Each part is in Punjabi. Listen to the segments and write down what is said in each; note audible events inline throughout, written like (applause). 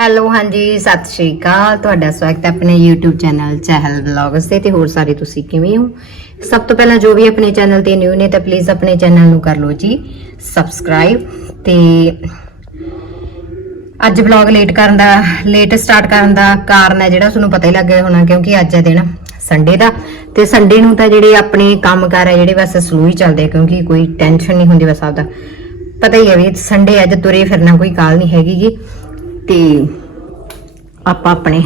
ਹੈਲੋ ਹਾਂਜੀ, ਸਤਿ ਸ਼੍ਰੀ ਅਕਾਲ। ਤੁਹਾਡਾ ਸਵਾਗਤ ਹੈ ਆਪਣੇ YouTube ਚੈਨਲ ਚਹਿਲ ਵਲੌਗਸ ਤੇ ਤੇ ਹੋਰ ਸਾਰੇ ਤੁਸੀਂ ਕਿਵੇਂ ਹੋ? ਸਭ ਤੋਂ ਪਹਿਲਾਂ ਜੋ ਵੀ ਆਪਣੇ ਚੈਨਲ ਤੇ ਨਿਊ ਨੇ ਤਾਂ ਪਲੀਜ਼ ਆਪਣੇ ਚੈਨਲ ਨੂੰ ਕਰ ਲਓ ਜੀ ਸਬਸਕ੍ਰਾਈਬ ਤੇ ਅੱਜ ਵਲੌਗ ਲੇਟ ਕਰਨ ਦਾ ਲੇਟ ਸਟਾਰਟ ਕਰਨ ਦਾ ਕਾਰਨ ਹੈ ਜਿਹੜਾ ਤੁਹਾਨੂੰ ਪਤਾ ਹੀ ਲੱਗ ਗਿਆ ਹੋਣਾ ਕਿਉਂਕਿ ਅੱਜ ਹੈ ਦਿਨ ਸੰਡੇ ਦਾ ਤੇ ਸੰਡੇ ਨੂੰ ਤਾਂ ਜਿਹੜੇ ਆਪਣੇ ਕੰਮਕਾਰ ਹੈ ਜਿਹੜੇ ਬਸ ਸਲੋ ਹੀ ਚੱਲਦੇ ਕਿਉਂਕਿ ਕੋਈ ਟੈਨਸ਼ਨ ਨਹੀਂ ਹੁੰਦੀ ਬਸ ਆਪਦਾ। ਪਤਾ ਹੀ ਹੈ ਵੀ ਸੰਡੇ ਅੱਜ ਤੁਰੇ ਫਿਰਨਾ ਕੋਈ ਕਾਲ ਨਹੀਂ ਹੈਗੀ ਜੀ ਤੇ ਆਪਾਂ ਆਪਣੇ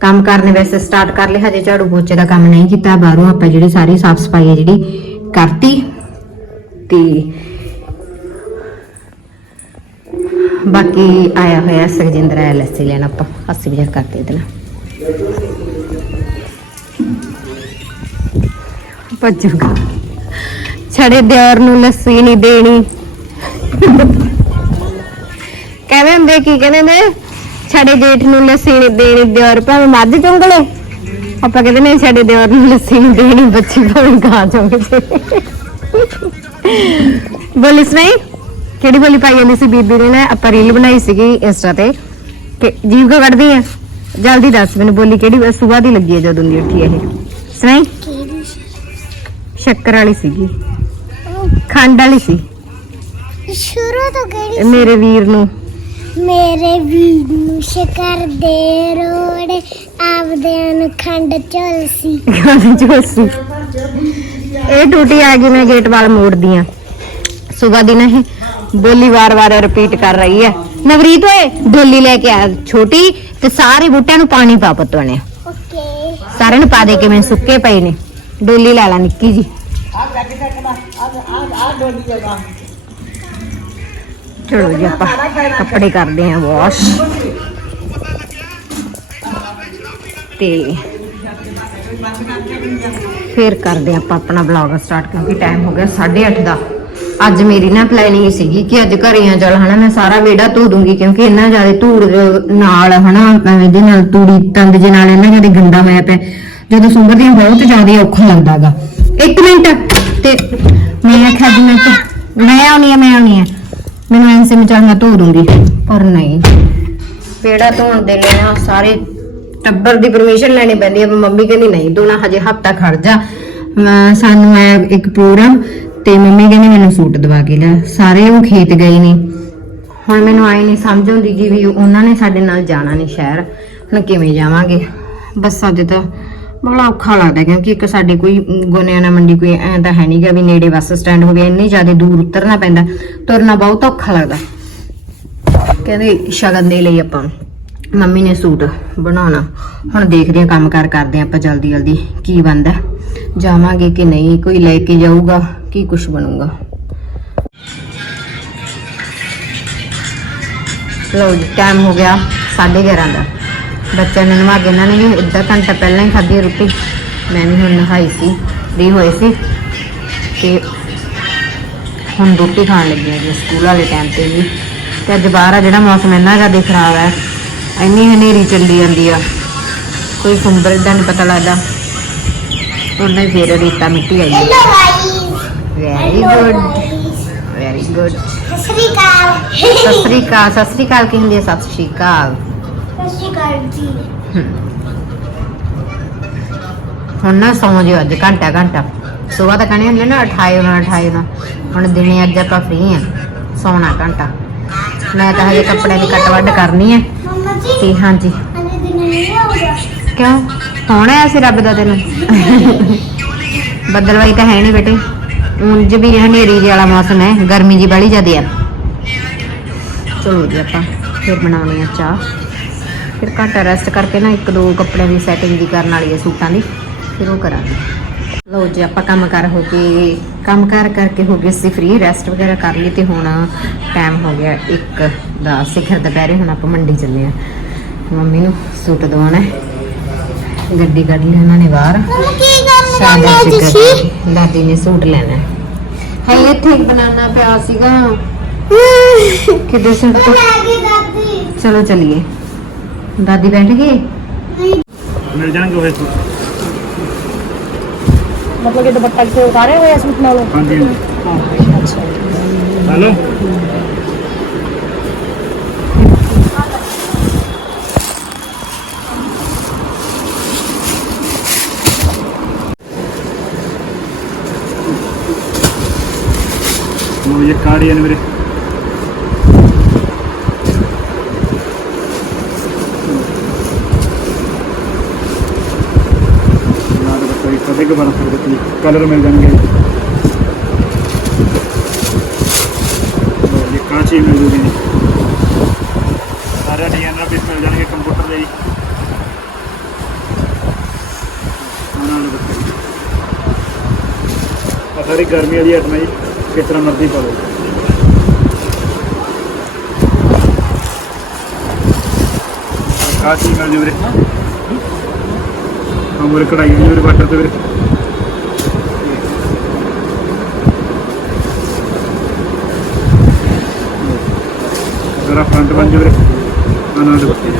ਕੰਮ ਕਰਨੇ ਵੈਸੇ ਸਟਾਰਟ ਕਰ ਲਿਆ ਹਜੇ ਝਾੜੂ ਪੋਚੇ ਦਾ ਕੰਮ ਨਹੀਂ ਕੀਤਾ, ਬਾਹਰੋਂ ਆਪਾਂ ਜਿਹੜੀ ਸਾਰੀ ਸਾਫ਼ ਸਫ਼ਾਈ ਹੈ ਜਿਹੜੀ ਕਰਤੀ ਤੇ ਬਾਕੀ ਆਇਆ ਹੋਇਆ ਸੁਖਜਿੰਦਰ ਆਇਆ ਲੱਸੀ ਲੈਣ ਆਪਾਂ, ਅਸੀਂ ਵੀ ਕਰਦੇ ਇਹਦੇ ਨਾਲ। ਭੱਜੂਗਾ। ਛੜੇ ਦਿਓਰ ਨੂੰ ਲੱਸੀ ਨਹੀਂ ਦੇਣੀ। ਕਹਿੰਦੇ ਹੁੰਦੇ ਕੀ ਕਹਿੰਦੇ ਨੇ ਛੜੇ ਜੇਠ ਨੂੰ ਲੱਸੀ ਨਹੀਂ ਦੇਣੀ ਦਿਓਰ ਭਾਵੇਂ ਮੱਝ ਚੁੰਗਲੇ। ਆਪਾਂ ਕਹਿੰਦੇ ਨੇ ਛੜੇ ਦਿਓਰ ਨੂੰ ਲੱਸੀ ਨਹੀਂ ਦੇਣੀ ਬੱਚੀ ਭਾਵੇਂ ਗਾਂ ਚੁੰਗਲੇ। ਬੋਲੀ ਸੁਣਾਈ ਕਿਹੜੀ ਬੋਲੀ ਪਾਈ ਜਾਂਦੀ ਸੀ ਬੀਬੀ ਨੇ ਨਾ? ਆਪਾਂ ਰੀਲ ਬਣਾਈ ਸੀਗੀ ਇੰਸਟਾ ਤੇ ਕਿ ਜੀਵ ਕੋ ਕੱਢਦੀ ਆ? ਜਲਦੀ ਦੱਸ ਮੈਨੂੰ ਬੋਲੀ ਕਿਹੜੀ ਸਵੇਰ ਦੀ ਲੱਗੀ ਹੈ ਜਦੋਂ ਦੀ ਉੱਠੀ ਇਹ। ਸੁਣਾਈ? ਸ਼ੱਕਰ ਵਾਲੀ ਸੀਗੀ। ਖੰਡ ਵਾਲੀ ਸੀ। ਸ਼ੁਰੂ ਤੋਂ ਕਿਹੜੀ ਮੇਰੇ ਵੀਰ ਨੂੰ। ਮੇਰੇ ਵੀਰ ਨੂੰ ਸ਼ਕਰ ਦੇ ਰੋੜ ਆਪਦਿਆਂ ਨੂੰ ਖੰਡ ਗਾਣੇ ਜੋਸੀ ਇਹ ਟੂਟੀ ਆ ਗਈ ਮੈਂ ਗੇਟ ਵੱਲ ਮੋੜਦੀ ਆ। ਸੁਬਾ ਦੀ ਇਹ ਬੋਲੀ ਵਾਰ-ਵਾਰ ਰਿਪੀਟ ਕਰ ਰਹੀ ਹੈ। ਨਵਰੀਤ ਓਏ ਡੋਲੀ ਲੈ ਕੇ ਆ ਛੋਟੀ ਤੇ ਸਾਰੇ ਬੂਟਿਆਂ ਨੂੰ ਪਾਣੀ ਪਾ ਪੁੱਤ ਬਣੇ ਓਕੇ। ਸਾਰਿਆਂ ਨੂੰ ਪਾ ਦੇ ਕੇ ਮੈਂ ਸੁੱਕੇ ਪਏ ਨੇ। ਡੋਲੀ ਲੈ ਲਾ ਨਿੱਕੀ ਜੀ। ਚਲੋ ਜੀ, ਆਪਾਂ ਕੱਪੜੇ ਕਰਦੇ ਆਂ ਵਾਸ਼ ਤੇ ਫਿਰ ਕਰਦੇ ਆਪਾਂ ਆਪਣਾ ਵਲੌਗ ਸਟਾਰਟ ਕਿਉਂਕਿ ਟਾਈਮ ਹੋ ਗਿਆ 8:30 ਦਾ। ਅੱਜ ਮੇਰੀ ਨਾ ਪਲੈਨਿੰਗ ਸੀਗੀ ਕਿ ਅੱਜ ਘਰੇ ਆ ਚੱਲ, ਹਨਾ, ਮੈਂ ਸਾਰਾ ਵਿਹੜਾ ਧੋ ਦੂੰਗੀ, ਕਿਉਂਕਿ ਇੰਨਾ ਜ਼ਿਆਦਾ ਧੂੜ ਨਾਲ, ਹਨਾ ਇਹਦੇ ਨਾਲ ਤੂੜੀ, ਤੰਦ ਜੇ ਨਾਲ ਇੰਨਾ ਜ਼ਿਆਦਾ ਗੰਦਾ ਹੋਇਆ ਪਿਆ। ਜਦੋਂ ਸੁੰਗਰਦੀਆਂ ਬਹੁਤ ਜ਼ਿਆਦਾ ਔਖਾ ਲੱਗਦਾਗਾ ਇੱਕ ਮਿੰਟ, ਤੇ ਮੈਂ ਆਖਿਆ ਜੀ ਮੈਂ ਮੈਂ ਆਉਣੀ ਆ, ਮੈਂ ਆਉਣੀ ਆ। ਮੈਨੂੰ ਐਂਸੇ ਮੈਂ ਚੱਲ ਮੈਂ ਧੋ ਦੂੰਗੀ, ਪਰ ਨਹੀਂ। ਪੇੜਾ ਧੋਣ ਦੇ ਲਈ ਨਾ ਸਾਰੇ ਟੱਬਰ ਦੀ ਪਰਮਿਸ਼ਨ ਲੈਣੀ ਪੈਂਦੀ ਹੈ ਮੰਮੀ ਕਹਿੰਦੀ ਨਹੀਂ ਧੋਣਾ, ਹਜੇ ਹਫਤਾ ਖੜ ਜਾ। ਮੈਂ- ਸਾਨੂੰ ਆਇਆ ਇੱਕ ਪ੍ਰੋਗਰਾਮ ਤੇ ਮੰਮੀ ਕਹਿੰਦੀ ਮੈਨੂੰ ਸੂਟ ਦਵਾ ਕੇ ਲਿਆ ਸਾਰੇ ਉਹ ਖੇਤ ਗਏ ਨੇ। ਹੁਣ ਮੈਨੂੰ ਆਈ ਨਹੀਂ ਸਮਝ ਆਉਂਦੀ ਕਿ ਵੀ ਉਹਨਾਂ ਨੇ ਸਾਡੇ ਨਾਲ ਜਾਣਾ ਨਹੀਂ ਸ਼ਹਿਰ। ਹੁਣ ਕਿਵੇਂ ਜਾਵਾਂਗੇ? ਬੱਸਾਂ ਤੇ ਤਾਂ ਬੜਾ ਔਖਾ ਲੱਗਦਾ ਕਿਉਂਕਿ ਇੱਕ ਸਾਡੇ ਕੋਈ ਗੋਨਿਆਣਾ ਮੰਡੀ ਕੋਈ ਐਂ ਤਾਂ ਹੈ ਨਹੀਂਗਾ ਵੀ ਨੇੜੇ ਬੱਸ ਸਟੈਂਡ ਹੋਵੇ, ਇੰਨੀ ਜ਼ਿਆਦਾ ਦੂਰ ਉਤਰਨਾ ਪੈਂਦਾ, ਤੁਰਨਾ ਬਹੁਤ ਔਖਾ ਲੱਗਦਾ। ਕਹਿੰਦੇ ਸ਼ਗਨ ਦੇ ਲਈ ਆਪਾਂ ਮੰਮੀ ਨੇ ਸੂਟ ਬਣਾਉਣਾ। ਹੁਣ ਦੇਖਦੇ ਹਾਂ ਕੰਮ ਕਾਰ ਕਰਦੇ ਆ ਆਪਾਂ ਜਲਦੀ ਜਲਦੀ ਕੀ ਬੰਦਾ ਜਾਵਾਂਗੇ ਕਿ ਨਹੀਂ, ਕੋਈ ਲੈ ਕੇ ਜਾਊਗਾ ਕੀ ਕੁਝ ਬਣੂਗਾ। ਲਓ ਜੀ ਟਾਈਮ ਹੋ ਗਿਆ 11:30 ਦਾ। ਬੱਚਿਆਂ ਨੇ ਨਵਾ ਕੇ ਇਹਨਾਂ ਨੇ ਵੀ ਅੱਧਾ ਘੰਟਾ ਪਹਿਲਾਂ ਹੀ ਖਾਧੀ ਰੋਟੀ। ਮੈਂ ਵੀ ਹੁਣ ਨਹਾਈ ਸੀ ਫ੍ਰੀ ਹੋਏ ਸੀ ਤੇ ਹੁਣ ਰੋਟੀ ਖਾਣ ਲੱਗੀ ਹਾਂ ਜੀ ਸਕੂਲ ਵਾਲੇ ਟਾਈਮ ਤੇ ਵੀ। ਤੇ ਅੱਜ ਬਾਹਰ ਆ ਜਿਹੜਾ ਮੌਸਮ ਇੰਨਾ ਜ਼ਿਆਦਾ ਖਰਾਬ ਹੈ ਇੰਨੀ ਹਨੇਰੀ ਚੱਲੀ ਜਾਂਦੀ ਆ। ਕੋਈ ਸੁੰਬਰ ਦਾ ਨਹੀਂ ਪਤਾ ਲੱਗਦਾ। ਉਹਨਾਂ ਫੇਰ ਰੇਤਾ ਮਿੱਟੀ ਆਈ। ਵੈਰੀ ਗੁੱਡ ਵੈਰੀ ਗੁੱਡ ਸਤਿ ਸ੍ਰੀ ਅਕਾਲ। ਸਤਿ ਸ੍ਰੀ ਅਕਾਲ। ਕੀ ਹੁੰਦੀ ਹੈ ਸਤਿ ਸ੍ਰੀ ਅਕਾਲ। ਜੀ। ਹੁਣ ਨਾ ਸੌਂ ਜਿਓ ਅੱਜ ਘੰਟਾ ਘੰਟਾ। ਸਵੇਰ ਤਾਂ ਕਹਣੇ ਹੁੰਦੇ ਨਾ 28 ਨਾ 28 ਨਾ ਹੁਣ ਦਿਨੇ ਅੱਜ ਆਪਾਂ ਫ੍ਰੀ ਆ ਸੌਣਾ ਘੰਟਾ। ਮੈਂ ਤਾਂ ਹਜੇ ਕੱਪੜੇ ਦੀ ਕੱਟ ਵੱਢ ਕਰਨੀ ਹੈ ਮੰਮਾ ਜੀ ਤੇ ਹਾਂਜੀ। ਹਲੇ ਦਿਨ ਨਹੀਂ ਹੋਊਗਾ ਕਿਉਂ? ਹੁਣ ਆਇਆ ਸੀ ਰੱਬ ਦਾ ਦਿਨ? ਬੱਦਲਵਾਈ ਤਾਂ ਹੈ ਨਹੀਂ ਬੇਟੇ। ਉਂਝ ਵੀ ਹਨੇਰੀ ਜਿਹੀ ਵਾਲਾ ਮੌਸਮ ਹੈ ਗਰਮੀ ਜੀ ਬੜੀ ਜ਼ਿਆਦੀ ਆ। ਚਲੋ ਜੀ ਆਪਾਂ ਫਿਰ ਬਣਾਉਣੀ ਆ ਚਾਹ। ਫਿਰ ਘੰਟਾ ਰੈਸਟ ਕਰਕੇ ਨਾ ਇੱਕ ਦੋ ਕੱਪੜਿਆਂ ਦੀ ਸੈਟਿੰਗ ਦੀ ਕਰਨ ਵਾਲੀ ਹੈ ਸੂਟਾਂ ਦੀ ਫਿਰ ਉਹ ਕਰਾਂਗੇ। ਲਓ ਜੀ ਆਪਾਂ ਕੰਮ ਕਰ ਹੋ ਕੇ ਕੰਮ ਕਰ ਕਰਕੇ ਹੋ ਗਏ ਸੀ ਫ੍ਰੀ ਰੈਸਟ ਵਗੈਰਾ ਕਰ ਲਈ ਤੇ ਹੁਣ ਟਾਈਮ ਹੋ ਗਿਆ 1 ਦਾ ਸਿਖਰ ਦੁਪਹਿਰੇ ਹੁਣ ਆਪਾਂ ਮੰਡੀ ਚੱਲੇ ਆ ਮੰਮੀ ਨੂੰ ਸੂਟ ਦਵਾਉਣਾ ਗੱਡੀ ਕੱਢ ਲਈ ਉਹਨਾਂ ਨੇ ਬਾਹਰ। ਦਾਦੀ ਨੇ ਸੂਟ ਲੈਣਾ ਹੈ। ਹੈ ਇੱਥੇ ਬਨਾਨਾ ਪਿਆ ਸੀਗਾ। ਕਿਤੇ ਸੂਟ ਲੈ ਚਲੋ ਚਲੀਏ। ਦਾਦੀ ਬੈਠ ਗਈ ਮਿਲ ਜਾਣਗੇ ਉਹ ਇੱਥੇ। ਮਤਲਬ ਕਿ ਦੁਪੱਟਾ ਕਿਤੇ ਉਤਾਰੇ ਹੋਏ ਆ ਸੂਟ ਨਾਲੋਂ? ਹਾਂਜੀ ਅੱਛਾ ਹੈਲੋ? ये कार ही है ना मेरे ਬਤਾਈ ਕਦੇ ਕਿ ਬਣਾ ਸਕਦੇ ਕਲਰ ਮਿਲ ਜਾਣਗੇ। ਇਹ ਕਾਂਚੀ ਮਿਲ ਜੂਗੀ। ਜੀ ਸਾਰਾ ਡਿਜ਼ਾਈਨ ਪੀਸ ਮਿਲ ਜਾਣਗੇ ਕੰਪਿਊਟਰ ਦੇ ਜੀ। ਸਾਰੀ ਗਰਮੀ ਵਾਲੀ ਆਈਟਮ ਹੈ ਜੀ, ਕਿਸ ਤਰ੍ਹਾਂ ਮਰਜ਼ੀ ਪਾ ਲਓ। ਆਹ ਮਿਲ ਜੂ ਵੀਰੇ। ਆ ਮੋਰੇ ਕਢਾਈ ਜੀ ਵੀਰੇ ਬਾਟਰ ਤੇ ਵੀਰੇ। ਸਾਰਾ ਫਰੰਟ ਬਣ ਜਵੇ ਆਨੰਦ ਬੱਤੀ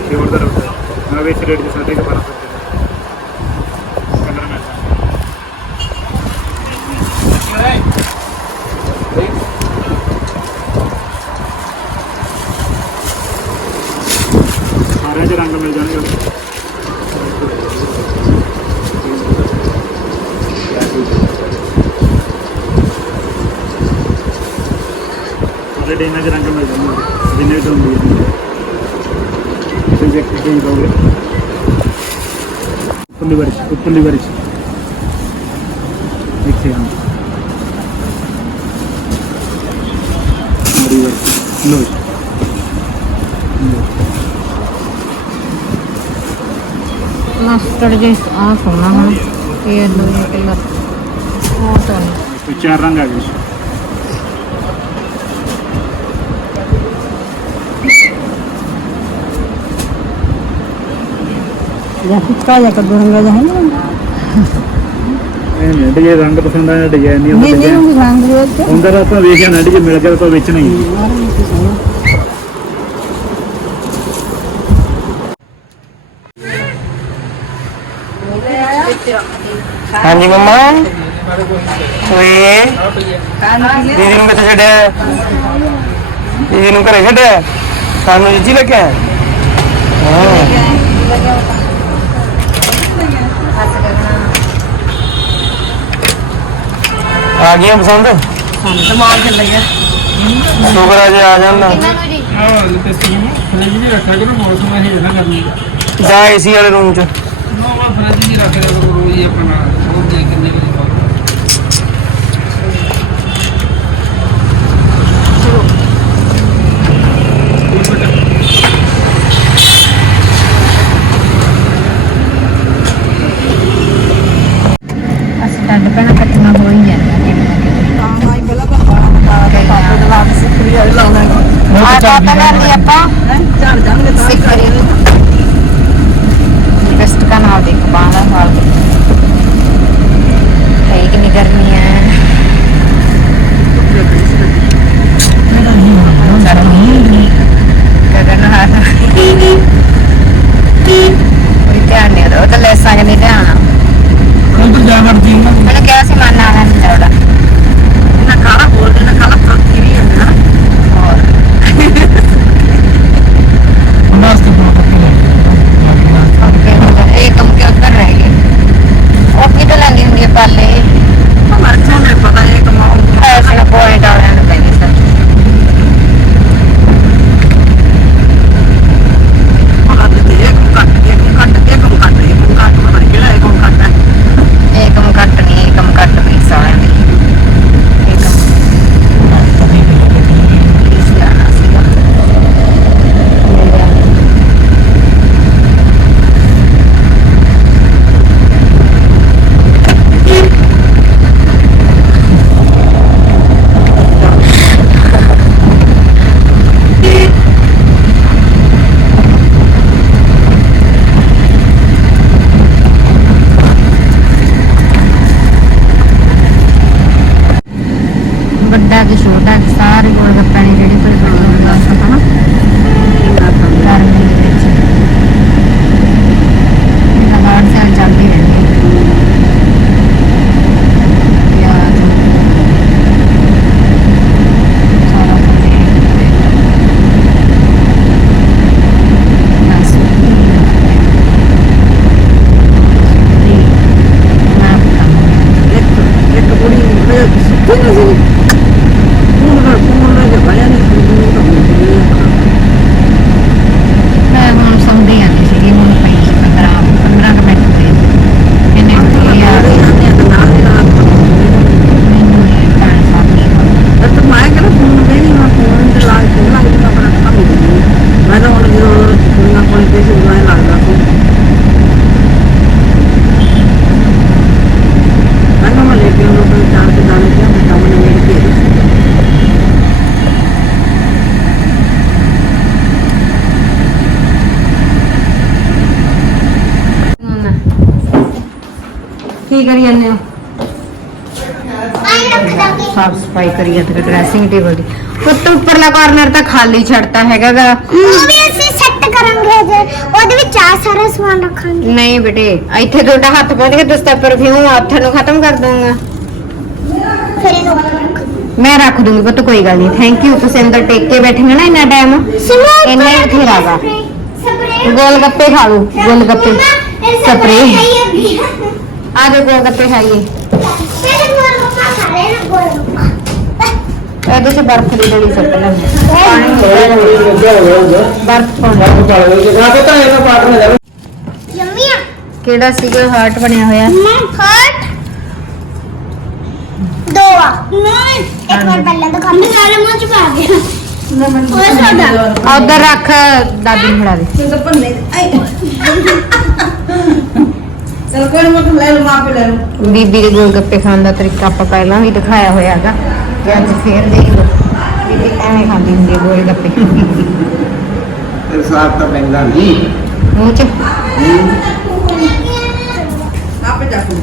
ਜੀ ਹੋਰ ਦਾ ਰੋਟ ਨਾ ਵਿੱਚ ਰੇਟ ਦੇ ਸਾਡੇ 1200 ਸਾਰੇ ਡੇਨਾਂ 'ਚ ਰੰਗ ਮਿਲ ਜਾਣਗੇ ਜਿੰਨੇ ਵੀ ਹੁੰਦੀ ਹੈ ਤੁਸੀਂ ਦੇਖ ਕੇ ਹੀ ਦੋਗੇ ਉੱਪਰਲੀ ਵਾਰੀ 'ਚ, ਉੱਪਰਲੀ ਵਾਰੀ 'ਚ। ਦੇਖਦੇ ਹਾਂ ਉੱਪਰਲੀ ਵਾਰੀ 'ਚ। ਲਓ ਜਾਂ ਫਿੱਕਾ ਜਾਂ ਕੱਦੂ ਰੰਗਾ ਜਾਂ ਹੈ ਇਹ ਨਹੀਂ ਰੰਗ ਪਸੰਦ ਆਇਆ ਡਿਜ਼ਾਈਨ ਨਹੀਂ ਨਹੀਂ ਨਹੀਂ ਰੰਗ ਦੇ ਉੱਤੇ ਹੁੰਦਾ ਤਾਂ ਆਪਾਂ ਵੇਖਿਆ ਨਾ ਜੇ ਮਿਲ ਗਿਆ ਤਾਂ ਵਿੱਚ ਨਹੀਂ ਹਾਂਜੀ ਮਮਾ। ਓਏ ਦੀਦੀ ਨੂੰ ਕਿੱਥੇ ਛੱਡਿਆ? ਦੀਦੀ ਨੂੰ ਘਰੇ ਛੱਡਿਆ? ਸਾਨੂੰ ਜਿੱਜੀ ਲੱਗਿਆ ਹਾਂ। ਆ ਗਈਆਂ ਪਸੰਦ? ਸਮਾਨ ਚੱਲ ਗਿਆ ਸ਼ੁਕਰ ਆ ਜੇ ਆ ਜਾਂਦਾ ਜਾ। ਏਸੀ ਵਾਲੇ ਰੂਮ ਚ। ਅਸੀਂ ਡੱਡ ਪੈਣਾ ਕੱਟਣਾ ਹੋ ਹੀ ਜਾਂਦਾ ਆ ਤਾਂ ਪਹਿਲਾਂ ਲਈ ਆਪਾਂ ਸਿੱਖਰੀ ਬੈਸਟ ਕਰੀ ਜਾਂਦੇ ਹੋ? ਸਾਫ਼ ਸਫ਼ਾਈ ਕਰੀ ਜਾਂਦੇ ਹੋ ਡਰੈਸਿੰਗ ਟੇਬਲ ਦੀ। ਉੱਤ ਉੱਪਰਲਾ ਕਾਰਨਰ ਤਾਂ ਖਾਲੀ ਛੱਡਤਾ ਹੈਗਾਗਾ। ਉਹ ਵੀ ਅਸੀਂ ਸੈੱਟ ਕਰਾਂਗੇ ਜੇ ਉਹਦੇ ਵਿੱਚ ਆ ਸਾਰਾ ਸਮਾਨ ਰੱਖਾਂਗੇ। ਨਹੀਂ ਬੇਟੇ ਇੱਥੇ ਤੁਹਾਡਾ ਹੱਥ ਪਹੁੰਚ ਗਿਆ ਤੁਸੀਂ ਤਾਂ ਪਰਫਿਊਮ ਹੱਥ ਨੂੰ ਖਤਮ ਕਰ ਦੂੰਗਾ ਫਿਰ ਮੈਂ ਰੱਖ ਦੂੰਗੀ ਪੁੱਤ ਕੋਈ ਗੱਲ ਨਹੀਂ। ਥੈਂਕ ਯੂ ਤੁਸੀਂ ਅੰਦਰ ਟੇਕ ਕੇ ਬੈਠੇ ਨਾ ਇੰਨਾ ਟਾਈਮ ਇੰਨਾ ਹੀ ਬਥੇਰਾ ਗਾ ਸਪਰੇ ਗੋਲ ਗੱਪੇ ਖਾ ਲਓ ਗੋਲ ਗੱਪੇ ਸਪਰੇ ਸਪਰੇ ਆ ਜਾਓ ਗੋਲ ਗੱਪੇ ਖਾਈਏ ਮੇਰੇ ਗੋਲ ਗੱਪਾ ਖਾ ਲੈ ਨਾ ਗੋਲ ਗੱਪਾ ਇਹਦੇ ਚ ਬਰਫ਼ ਦੀ ਡਲੀ ਸੁੱਟ ਲੈਂਦੇ ਪਾਣੀ ਬਰਫ਼ ਪਾਉਣੀ ਯੰਮੀ ਆ ਕਿਹੜਾ ਸੀਗਾ ਹਾਰਟ ਬਣਿਆ ਹੋਇਆ ਮੈਂ ਹਟ ਦੋ ਆ ਨਹੀਂ ਇੱਕ ਵਾਰ ਪਹਿਲਾਂ ਤਾਂ ਕੰਮ ਸਾਰੇ ਮੂੰਹ ਚ ਪਾ ਗਿਆ ਉਹ ਸਾਡਾ ਉਧਰ ਰੱਖ ਦਾਦੀ ਨੂੰ ਫੜਾ ਦੇ ਚਲ ਕੋਈ ਨਾ ਮੈਂ ਲੈ ਲਵਾਂ ਆਪੇ ਲੈ ਲਵਾਂ ਬੀਬੀ ਦੇ ਗੋਲ ਗੱਪੇ ਖਾਣ ਦਾ ਤਰੀਕਾ ਆਪਾਂ ਪਹਿਲਾਂ ਵੀ ਦਿਖਾਇਆ ਹੋਇਆ ਹੈਗਾ। ਤੇ ਅੱਜ ਫੇਰ ਦੇਖ ਲਓ ਬੀਬੀ ਐਵੇਂ ਖਾਂਦੀ ਹੁੰਦੀ ਹੈ ਗੋਲ ਗੱਪੇ। ਸਾਥ ਤਾਂ ਪੈਂਦਾ ਨਹੀਂ ਮੂੰਹ ਚ? ਆਪੇ ਜਾ ਕੇ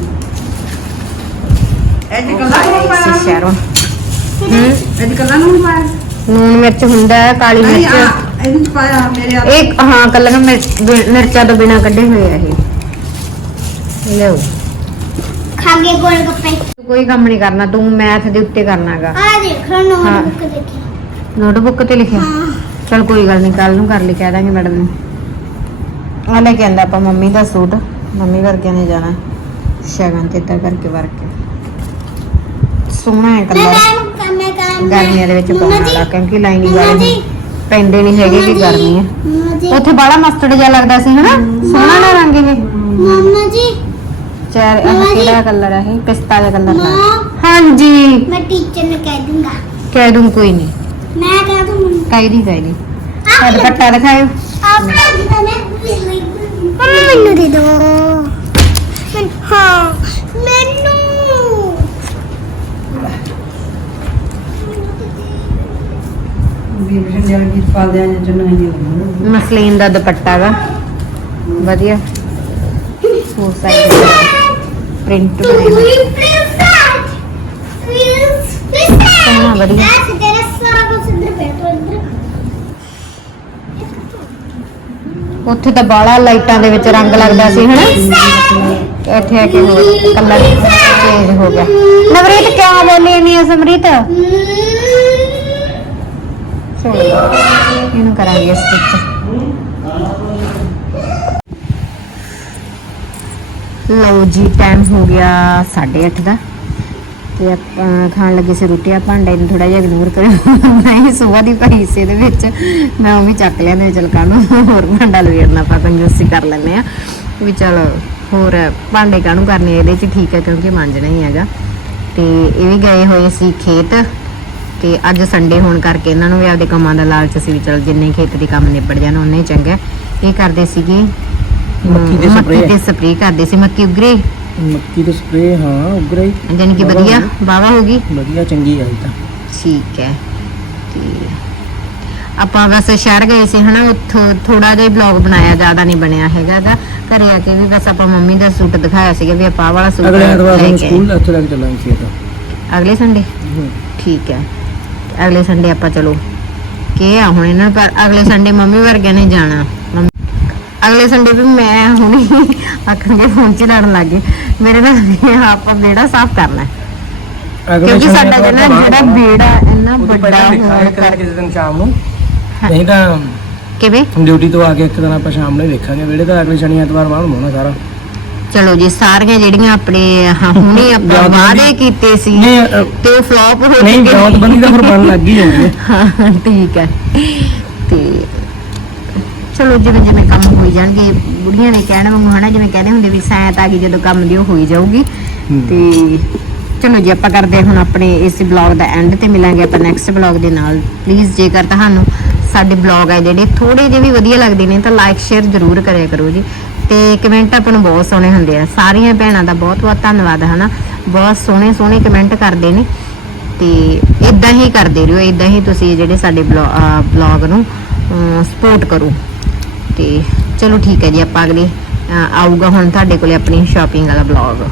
ਐਡੀ ਕੱਲਾ ਨੂੰ ਸੀ ਪਾਇਆ। ਸ਼ਹਿਰੋਂ। ਹੂੰ? ਐਡੀ ਕੱਲਾ ਨੂੰ ਪਾਇਆ। ਨੂਨ ਮਿਰਚ ਹੁੰਦਾ ਹੈ ਕਾਲੀ ਨਹੀਂ ਆ ਮਿਰਚ ਪਾਇਆ ਮੇਰੇ ਹੱਥ। ਇੱਕ ਹਾਂ ਕੱਲੀਆਂ ਮਿਰਚਾਂ ਤੋਂ ਬਿਨਾ ਕੱਢੇ ਹੋਏ ਆ ਇਹ। ਲਿਓ। ਖਾ ਕੇ ਗੋਲ ਗੱਪੇ। ਕੋਈ ਕੰਮ ਨਹੀਂ ਕਰਨਾ ਤੂੰ ਮੈਥ ਦੇ ਉੱਤੇ ਕਰਨਾਗਾ ਆ ਦੇਖ ਹਾਂ। ਨੋਟਬੁੱਕ ਦੇਖੀ ਨੋਟਬੁੱਕ ਤੇ ਲਿਖਿਆ? ਚਲ ਕੋਈ ਗੱਲ ਨਹੀਂ ਕੱਲ ਨੂੰ ਕਰ ਲਈ ਕਹਿ ਦਾਂਗੇ ਮੈਡਮ ਨੂੰ। ਆ ਲੈ ਕੇ ਆਂਦਾ ਆਪਾਂ ਮੰਮੀ ਦਾ ਸੂਟ। ਮੰਮੀ ਵਰਗੇ ਨੇ ਜਾਣਾ। ਸ਼ਗਨ ਤੇ ਤਾਂ ਕਰਕੇ ਵਰਕੇ ਸੋਹਣਾ ਹੈ ਕਲਰ ਕੰਮ ਮੈਂ ਕੰਮ ਗਰਮੀਆਂ ਦੇ ਵਿੱਚ ਪਾਉਣ ਵਾਲਾ ਕਿਉਂਕਿ ਲਾਈਨਿੰਗ ਵਾਲੇ। ਪੈਂਦੇ ਨਹੀਂ ਹੈਗੇ ਕਿ ਗਰਮੀ ਹੈ। ਉੱਥੇ ਬੜਾ ਮਸਟਰਡ ਜਿਹਾ ਲੱਗਦਾ ਸੀ ਹਨਾ? ਸੋਹਣਾ ਨਾ ਰੰਗ ਇਹ। ਮੰਮਾ ਜੀ। ਚਾਰ ਜੀ। ਕਿਹੜਾ ਕਲਰ ਹੈ ਇਹ? ਪਿਸਤਾ ਦਾ ਕਲਰ ਹੈ ਮਾਂ। ਹਾਂਜੀ। ਮੈਂ ਟੀਚਰ ਨੂੰ ਕਹਿ ਦੂੰਗਾ। ਕਹਿ ਦੂੰ ਕੋਈ ਨਹੀਂ। ਮੈਂ ਕਹਿ ਦੂੰ ਕਾਈ ਦੀ ਕਾਈ ਦੀ। ਸਾਡਾ ਪੱਟਾ ਦਿਖਾਇਓ। ਆਪ ਲੱਗਦਾ ਮੈਂ ਮੈਨੂੰ ਦੇ ਦੋ। ਹਾਂ ਮੈਨੂੰ। ਵੀ ਵੀ ਨਹੀਂ ਮਸਲੀਨ ਦਾ ਦੁਪੱਟਾ ਗਾ ਵਧੀਆ। ਹੋ ਸਾਈਡ ਪ੍ਰਿੰਟ ਸੋਹਣਾ ਵਧੀਆ। ਉੱਥੇ ਤਾਂ ਬਾਲਾ ਲਾਈਟਾਂ ਦੇ ਵਿੱਚ ਰੰਗ ਲੱਗਦਾ ਸੀ ਹਨਾ? ਇੱਥੇ ਆ ਕੇ ਹੋਰ ਕਲਰ ਚੇਂਜ ਹੋ ਗਿਆ। ਨਵਰੀਤ ਕਿਉਂ ਬੋਲੀ ਨਹੀਂ ਸਮਰੀਤ? ਸੁਣ ਇਹਨੂੰ ਕਰਾਂਗੇ ਸਟਿਚ ਲਓ ਜੀ ਟਾਈਮ ਹੋ ਗਿਆ 8:30 ਦਾ। ਤੇ ਆਪਾਂ ਖਾਣ ਲੱਗੇ ਸੀ ਰੋਟੀ ਆ ਭਾਂਡੇ ਨੂੰ ਥੋੜਾ ਜਿਹਾ ਇਗਨੋਰ ਕਰਿਓ। ਨਹੀਂ ਸਵੇਰ ਦੀ ਪਈ ਸੀ ਇਹਦੇ ਵਿੱਚ। ਮੈਂ ਉਹ ਵੀ ਚੱਕ ਲਿਆ ਨੇ ਚਲ ਕਾਹਨੂੰ ਹੋਰ ਭਾਂਡਾ ਲਵੇੜਨਾ ਆਪਾਂ ਕੰਜੂਸੀ ਕਰ ਲੈਨੇ ਆ ਵੀ ਚਲ ਹੋਰ ਭਾਂਡੇ ਕਾਹਨੂੰ ਕਰਨੇ ਇਹਦੇ ਚ ਠੀਕ ਹੈ ਕਿਉਂਕਿ ਮਾਂਜਣਾ ਹੀ ਹੈਗਾ। ਤੇ ਇਹ ਵੀ ਗਏ ਹੋਏ ਸੀ ਖੇਤ। ਤੇ ਅੱਜ ਸੰਡੇ ਹੋਣ ਕਰਕੇ ਇਹਨਾਂ ਨੂੰ ਵੀ ਆਪਦੇ ਕੰਮਾਂ ਦਾ ਲਾਲਚ ਸੀ ਵੀ ਚਲ ਜਿੰਨੇ ਖੇਤ ਦੇ ਕੰਮ ਨਿਬੜ ਜਾਣ ਉਹਨੇ ਚੰਗਾ। ਇਹ ਕਰਦੇ ਸੀਗੇ ਮੱਕੀ ਦੇ ਮੱਕੀ spray। ਦੇ ਸਪਰੇਅ ਕਰਦੇ ਸੀ ਮੱਕੀ ਉਗਰੇ। ਮੱਕੀ ਦੇ ਸਪਰੇ ਹਾਂ ਉਗਰਾ। ਹੀ ਕਿ ਵਾਹਵਾ ਵਧੀਆ ਵਾਵਾ ਹੋ ਗਈ? ਵਧੀਆ ਚੰਗੀ ਆਈ ਤਾਂ। ਠੀਕ ਹੈ। ਤੇ ਆਪਾਂ ਬਸ ਸ਼ਹਿਰ ਗਏ ਸੀ ਹਨਾ ਉੱਥੋਂ ਥੋੜਾ ਜਿਹਾ ਬਲੌਗ ਬਣਾਇਆ ਜ਼ਿਆਦਾ ਨਹੀਂ ਬਣਿਆ ਹੈਗਾ ਗਾ। ਘਰੇ ਆ ਕੇ ਵੀ ਬਸ ਆਪਾਂ ਮੰਮੀ ਦਾ ਸੂਟ ਦਿਖਾਇਆ ਸੀਗਾ ਵੀ ਆਪਾਂ ਆਹ ਵਾਲਾ ਸੂਟ ਅਗਲੇ ਐਤਵਾਰ ਲੈ ਨੂੰ ਕੇ ਆਏ। ਸਕੂਲ ਇੱਥੇ ਲੈ ਕੇ ਚੱਲਾਂਗੇ ਖੇਤ ਅਗਲੇ ਸੰਡੇ ਠੀਕ ਹੈ। ਅਗਲੇ ਸੰਡੇ ਆਪਾਂ ਚਲੋ ਕੀ ਆ ਹੁਣ ਇਹਨਾਂ ਨੂੰ ਪਰ ਅਗਲੇ ਸੰਡੇ ਮੰਮੀ ਵਰਗੇ ਨੇ ਜਾਣਾ। ਮੰਮੀ- ਅਗਲੇ ਸੰਡੇ ਵੀ ਮੈਂ ਹੁਣੀ ਆਖਣਗੇ ਫੋਨ 'ਚ ਲੜਨ ਲੱਗ ਗਏ। ਮੇਰੇ ਨਾਲ ਵੀ ਆਪਾਂ ਵਿਹੜਾ ਸਾਫ਼ ਕਰਨਾ ਹੈ। ਅਗਲੇ ਕਿਉਂਕਿ ਸਾਡਾ ਜਿਹੜਾ ਤਾਂ ਜਿਹੜਾ ਬਾਹਰ ਵਿਹੜਾ ਇੰਨਾ ਉਹ ਤੋਂ ਵੱਡਾ ਪਹਿਲਾਂ ਦੇਖਾਂਗੇ ਹੋਣ ਕਦੇ ਕਰਕੇ। ਕਿਸੇ ਦਿਨ ਸ਼ਾਮ ਨੂੰ। ਨਹੀਂ ਤਾਂ ਕਿਵੇਂ? ਡਿਊਟੀ ਤੋਂ ਆ ਕੇ ਇੱਕ ਦਿਨ ਆਪਾਂ ਸ਼ਾਮ ਨੂੰ ਹੀ ਵੇਖਾਂਗੇ ਵਿਹੜੇ ਤਾਂ ਅਗਲੇ ਸ਼ਨੀ ਐਤਵਾਰ ਬਾਅਦ ਹੋਣਾ ਸਾਰਾ। ਚਲੋ ਜੀ ਸਾਰੀਆਂ ਜਿਹੜੀਆਂ ਆਪਣੇ ਹੁਣੇ (laughs) ਆਪਾਂ ਯਾਦ ਵਾਅਦੇ ਕੀਤੇ ਸੀ ਨਹੀਂ ਅ, ਤੇ ਫਲॉप ਹੋ ਨਹੀਂ ਚੁੱਕੇ ਜੌਂਤ ਬੰਦੀ ਤਾਂ ਫਿਰ ਬਣ ਲੱਗ ਹੀ ਜਾਂਦੀ ਹੈ (laughs) ਹਾਂ ਠੀਕ ਹੈ। ਚਲੋ ਜਿਵੇਂ ਜਿਵੇਂ ਕੰਮ ਹੋਈ ਜਾਣਗੇ ਬੁੜੀਆਂ ਨੇ ਕਹਿਣਾ ਵਾਂਗੂ ਹਨਾ ਜਿਵੇਂ ਕਹਿੰਦੇ ਹੁੰਦੇ ਵੀ ਸੈਂਤ ਆ ਗਈ ਜਦੋਂ ਕੰਮ ਦੀ ਉਹ ਹੋਈ ਜਾਊਗੀ। ਤੇ ਚਲੋ ਜੀ ਆਪਾਂ ਕਰਦੇ ਹੁਣ ਆਪਣੇ ਇਸ ਬਲੌਗ ਦਾ ਐਂਡ ਤੇ ਮਿਲਾਂਗੇ ਆਪਾਂ ਨੈਕਸਟ ਬਲੌਗ ਦੇ ਨਾਲ। ਪਲੀਜ਼ ਜੇਕਰ ਤੁਹਾਨੂੰ ਸਾਡੇ ਬਲੌਗ ਆ ਜਿਹੜੇ ਥੋੜੇ ਜਿਹੇ ਵੀ ਵਧੀਆ ਲੱਗਦੇ ਨੇ ਤਾਂ ਲਾਈਕ ਸ਼ੇਅਰ ਜ਼ਰੂਰ ਕਰਿਆ ਕਰੋ ਜੀ। ਤੇ ਕਮੈਂਟ ਆਪਾਂ ਨੂੰ ਬਹੁਤ ਸੋਹਣੇ ਹੁੰਦੇ ਆ। ਸਾਰੀਆਂ ਭੈਣਾਂ ਦਾ ਬਹੁਤ ਬਹੁਤ ਧੰਨਵਾਦ ਹਨਾ। ਬਹੁਤ ਸੋਹਣੇ ਸੋਹਣੇ ਕਮੈਂਟ ਕਰਦੇ ਨੇ। ਤੇ ਇਦਾਂ ਹੀ ਕਰਦੇ ਰਹੋ ਇਦਾਂ ਹੀ ਤੁਸੀਂ ਜਿਹੜੇ ਸਾਡੇ ਬਲੌਗ ਨੂੰ ਸਪੋਰਟ ਕਰੋ। ਤੇ ਚਲੋ ਠੀਕ ਹੈ ਜੀ, ਆਪਾਂ ਅਗਲੇ ਆਊਗਾ ਹੁਣ ਤੁਹਾਡੇ ਕੋਲੇ ਆਪਣੀ ਸ਼ਾਪਿੰਗ ਵਾਲਾ ਬਲੌਗ